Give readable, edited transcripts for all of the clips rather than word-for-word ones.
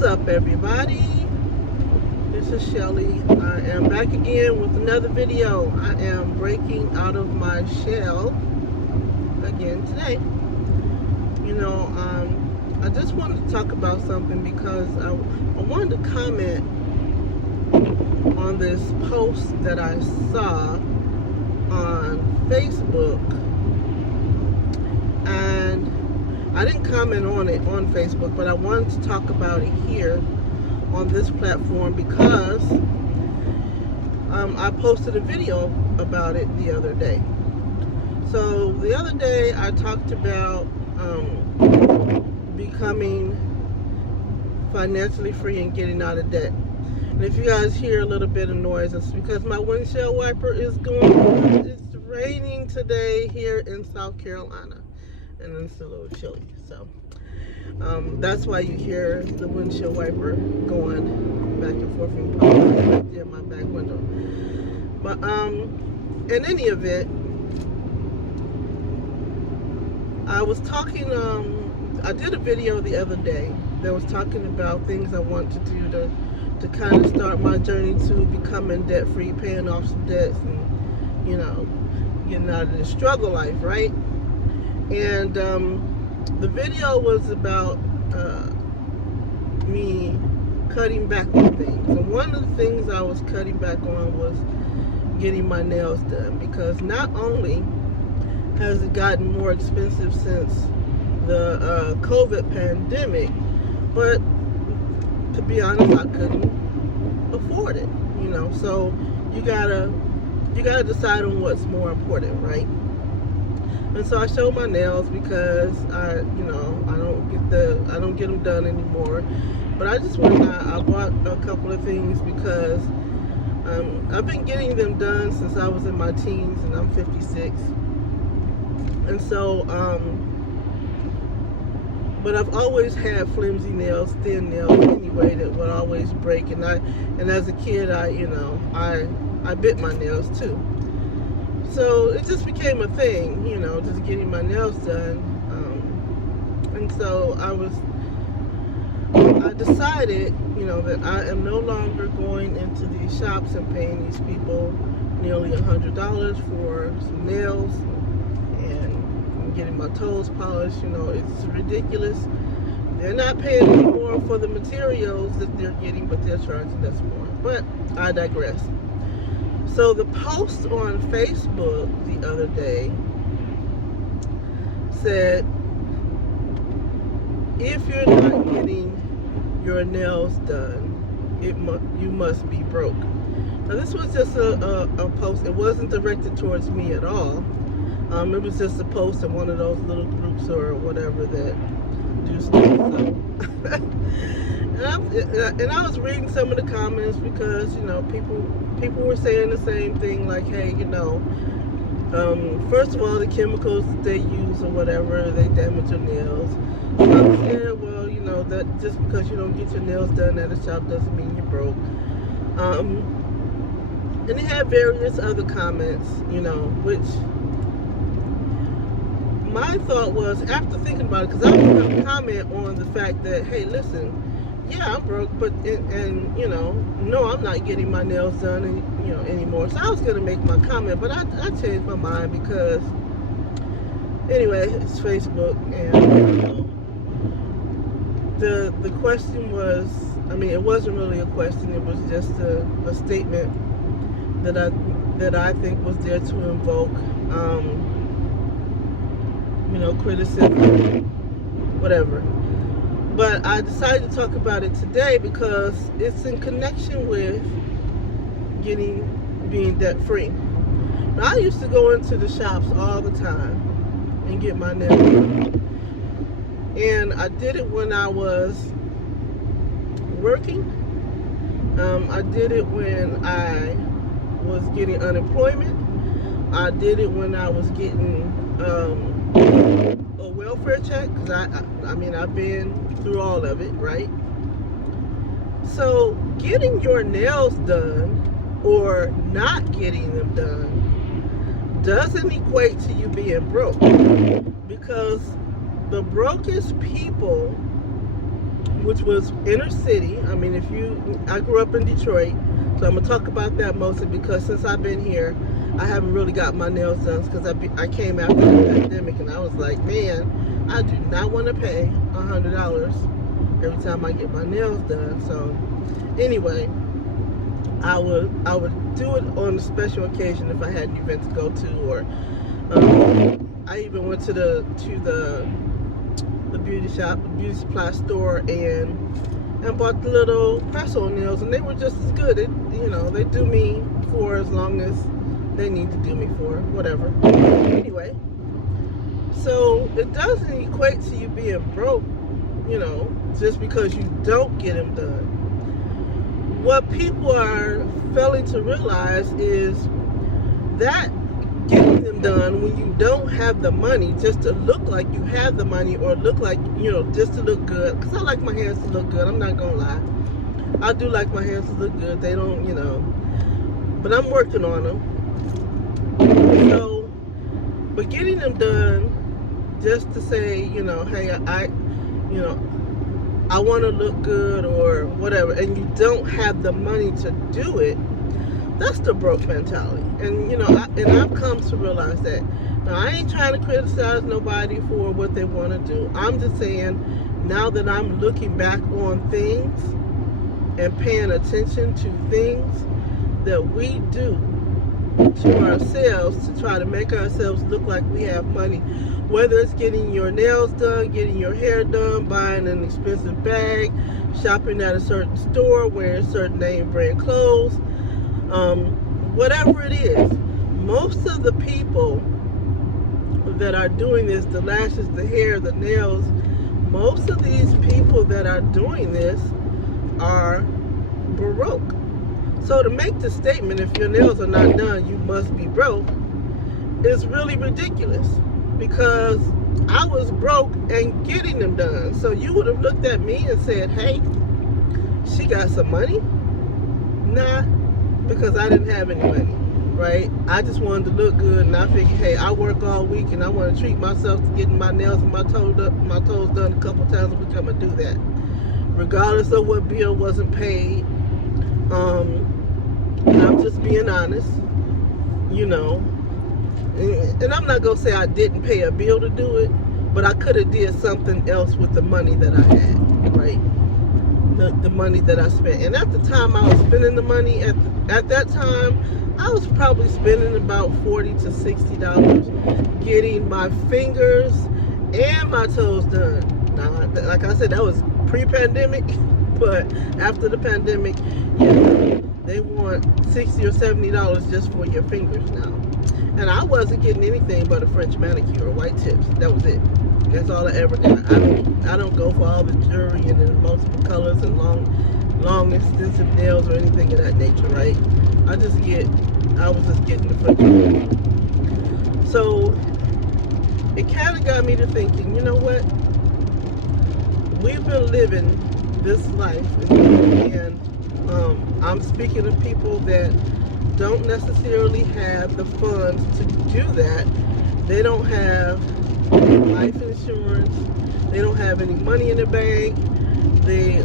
What's up, everybody? This is Shelly. I am back again with another video. I am breaking out of my shell again today. I just wanted to talk about something because I wanted to comment on this post that I saw on Facebook, and I didn't comment on it on Facebook, but I wanted to talk about it here on this platform because I posted a video about it the other day. So the other day I talked about becoming financially free and getting out of debt. And if you guys hear a little bit of noise, it's because my windshield wiper is going on. It's raining today here in South Carolina, and it's a little chilly. So that's why you hear the windshield wiper going back and forth and probably right there in my back window. But in any event, I was talking, I did a video the other day that was talking about things I want to do to kind of start my journey to becoming debt free, paying off some debts, and getting out of the struggle life, right? And the video was about me cutting back on things. And one of the things I was cutting back on was getting my nails done, because not only has it gotten more expensive since the COVID pandemic, but to be honest, I couldn't afford it. So you gotta decide on what's more important, right? And so I showed my nails because I don't get them done anymore. But I just I bought a couple of things because I've been getting them done since I was in my teens, and I'm 56. And so, but I've always had flimsy nails, thin nails anyway, that would always break. And as a kid, I bit my nails too. So it just became a thing, just getting my nails done. And so I decided, that I am no longer going into these shops and paying these people nearly $100 for some nails and getting my toes polished. It's ridiculous. They're not paying any more for the materials that they're getting, but they're charging us more. But I digress. So the post on Facebook the other day said, if you're not getting your nails done, you must be broke. Now this was just a post. It wasn't directed towards me at all. It was just a post in one of those little groups or whatever that do stuff. And I was reading some of the comments because people were saying the same thing, like, hey, first of all, the chemicals that they use or whatever, they damage your nails. Some said, well, that just because you don't get your nails done at a shop doesn't mean you're broke. And they had various other comments, which my thought was, after thinking about it, because I was going to comment on the fact that, hey, listen, yeah, I'm broke, but no, I'm not getting my nails done, anymore. So I was gonna make my comment, but I changed my mind because, anyway, it's Facebook, and the question was, it wasn't really a question. It was just a statement that I think was there to invoke, criticism, whatever. But I decided to talk about it today because it's in connection with being debt free. Now, I used to go into the shops all the time and get my nails done. And I did it when I was working. I did it when I was getting unemployment. I did it when I was getting a welfare check, because I've been through all of it, right? So getting your nails done or not getting them done doesn't equate to you being broke, because the brokest people which was inner city. I mean, I grew up in Detroit, so I'm gonna talk about that mostly because since I've been here, I haven't really got my nails done because I came after the pandemic and I was like, man, I do not want to pay $100 every time I get my nails done. So anyway, I would do it on a special occasion if I had an event to go to, or I even went to the beauty supply store and bought the little press-on nails, and they were just as good. They do me for as long as they need to do me for, whatever. Anyway, so it doesn't equate to you being broke, just because you don't get them done. What people are failing to realize is that getting them done when you don't have the money, just to look like you have the money, or look like, just to look good, because I like my hands to look good, I'm not gonna lie. I do like my hands to look good. They don't, but I'm working on them. So, but getting them done just to say, hey, I want to look good or whatever, and you don't have the money to do it, that's the broke mentality. And I've come to realize that. Now, I ain't trying to criticize nobody for what they want to do. I'm just saying, now that I'm looking back on things and paying attention to things that we do to ourselves to try to make ourselves look like we have money, whether it's getting your nails done, getting your hair done, buying an expensive bag, shopping at a certain store, wearing certain name brand clothes, whatever it is. Most of the people that are doing this, the lashes, the hair, the nails, most of these people that are doing this are broke. So to make the statement, if your nails are not done, you must be broke, is really ridiculous, because I was broke and getting them done. So you would have looked at me and said, hey, she got some money? Nah, because I didn't have any money, right? I just wanted to look good, and I figured, hey, I work all week and I want to treat myself to getting my nails and my toes done a couple times a week. I'm going to do that, regardless of what bill wasn't paid. And I'm just being honest, and I'm not going to say I didn't pay a bill to do it, but I could have did something else with the money that I had, right? The money that I spent. And at the time I was spending the money, at that time, I was probably spending about $40 to $60 getting my fingers and my toes done. Now, like I said, that was pre-pandemic, but after the pandemic, they want $60 or $70 just for your fingers now. And I wasn't getting anything but a French manicure or white tips. That was it. That's all I ever got. I don't go for all the jewelry and the multiple colors and long extensive nails or anything of that nature, right? I was just getting the French manicure. So it kind of got me to thinking, you know what? We've been living this life, and I'm speaking of people that don't necessarily have the funds to do that. They don't have life insurance. They don't have any money in their bank. They're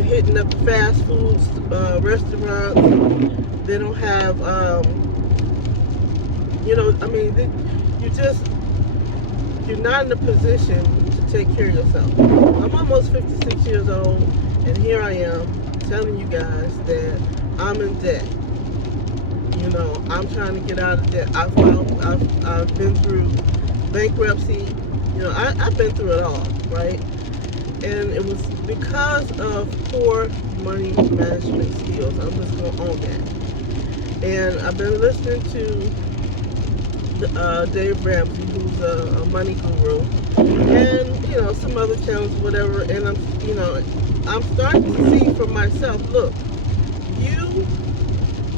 hitting up the fast food restaurants. They don't have, you're not in a position to take care of yourself. I'm almost 56 years old, and here I am telling you guys that I'm in debt. I'm trying to get out of debt. I've been through bankruptcy. I've been through it all, right? And it was because of poor money management skills. I'm just going to own that. And I've been listening to Dave Ramsey, who's a money guru, and some other channels, whatever. And I'm starting to see for myself. Look, you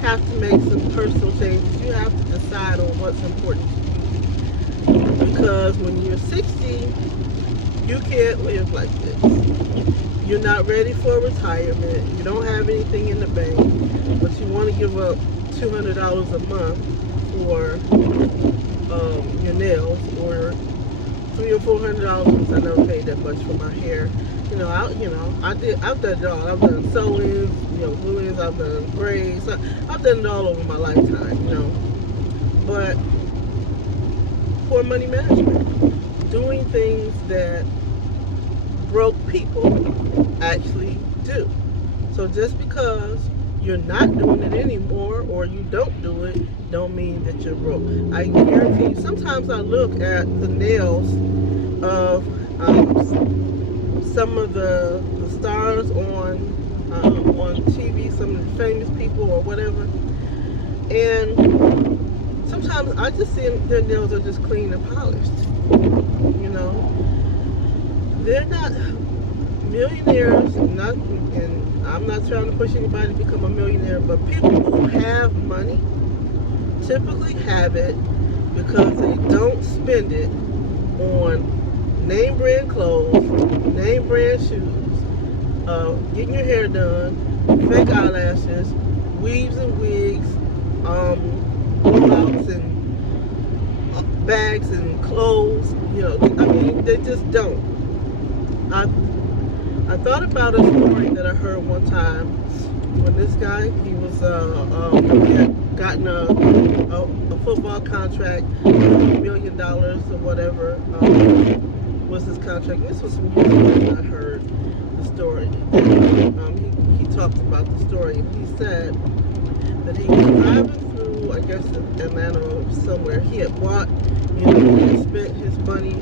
have to make some personal changes. You have to decide on what's important to you. Because when you're 60, you can't live like this. You're not ready for retirement. You don't have anything in the bank, but you want to give up $200 a month for your nails, or $300 or $400 since I never paid that much for my hair. I've done it all. I've done sew-ins, glue-ins, I've done braids. I've done it all over my lifetime. But poor money management, doing things that broke people actually do. So just because you're not doing it anymore or you don't do it, don't mean that you're broke. I guarantee you, sometimes I look at the nails of some of the stars on TV, some of the famous people or whatever, and sometimes I just see their nails are just clean and polished. They're not millionaires, and I'm not trying to push anybody to become a millionaire, but people who have money typically have it because they don't spend it on name brand clothes, name brand shoes, getting your hair done, fake eyelashes, weaves and wigs, blowouts and bags and clothes. They just don't. I thought about a story that I heard one time when this guy, he had gotten a football contract, $1 million or whatever was his contract. And this was some years ago. I heard the story. He talked about the story, and he said that he was driving through, I guess, Atlanta or somewhere. He had bought, he had spent his money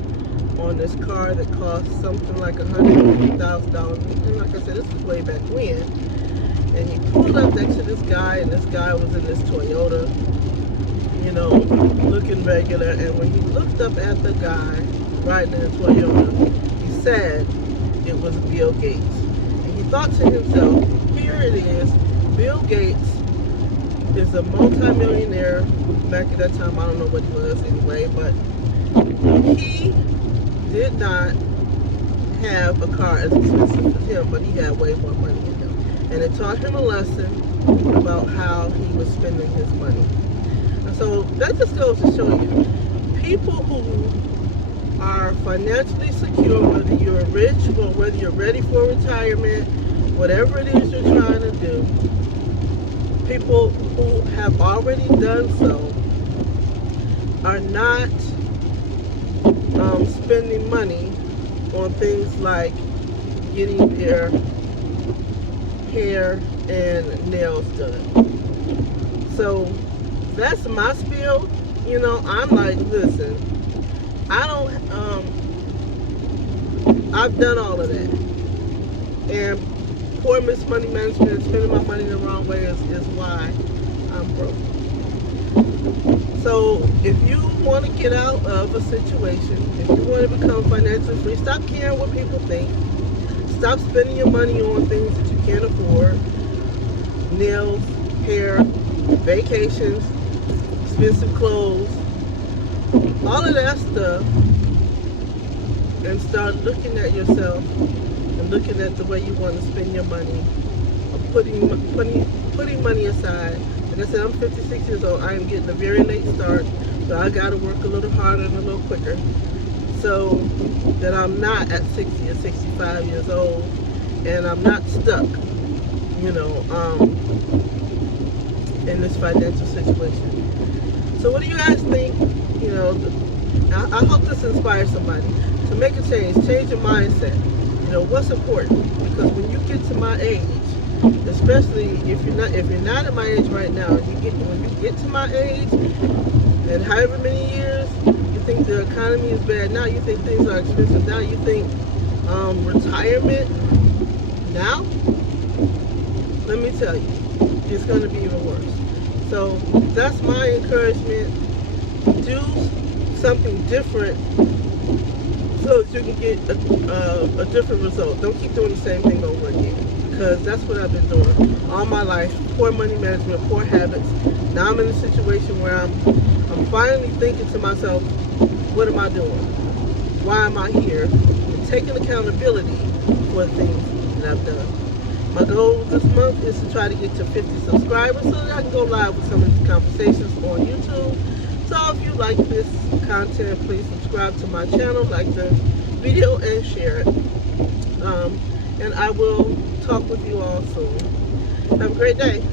on this car that cost something like $150,000. And like I said, this was way back when. And he pulled up next to this guy, and this guy was in this Toyota, looking regular. And when he looked up at the guy riding in the Toyota, he said it was Bill Gates. And he thought to himself, here it is, Bill Gates is a multi-millionaire. Back at that time, I don't know what he was anyway, but he did not have a car as expensive as him, but he had way more money than him. And it taught him a lesson about how he was spending his money. And so that just goes to show you, people who are financially secure, whether you're rich or whether you're ready for retirement, whatever it is you're trying to do, people who have already done so are not spending money on things like getting their hair and nails done. So that's my spiel. I'm like, listen, I've done all of that. And poor money management and spending my money the wrong way is why I'm broke. So if you want to get out of a situation, if you want to become financially free, stop caring what people think. Stop spending your money on things that you can't afford. Nails, hair, vacations, expensive clothes, all of that stuff, and start looking at yourself and looking at the way you want to spend your money, putting money aside. Like I said, I'm 56 years old. I am getting a very late start, so I got to work a little harder and a little quicker, so that I'm not at 60 or 65 years old and I'm not stuck, in this financial situation. So what do you guys think? I hope this inspires somebody to make a change your mindset. What's important, because when you get to my age, especially if you're not at my age right now, when you get to my age, and however many years, you think the economy is bad now, you think things are expensive now, you think retirement now, let me tell you, it's going to be even worse. So that's my encouragement. Do something different so that you can get a different result. Don't keep doing the same thing over again, because that's what I've been doing all my life. Poor money management, poor habits. Now I'm in a situation where I'm finally thinking to myself, what am I doing? Why am I here? And taking accountability for the things that I've done. My goal this month is to try to get to 50 subscribers so that I can go live with some of these conversations on YouTube, So if you like this content, please subscribe to my channel, like the video, and share it. And I will talk with you all soon. Have a great day.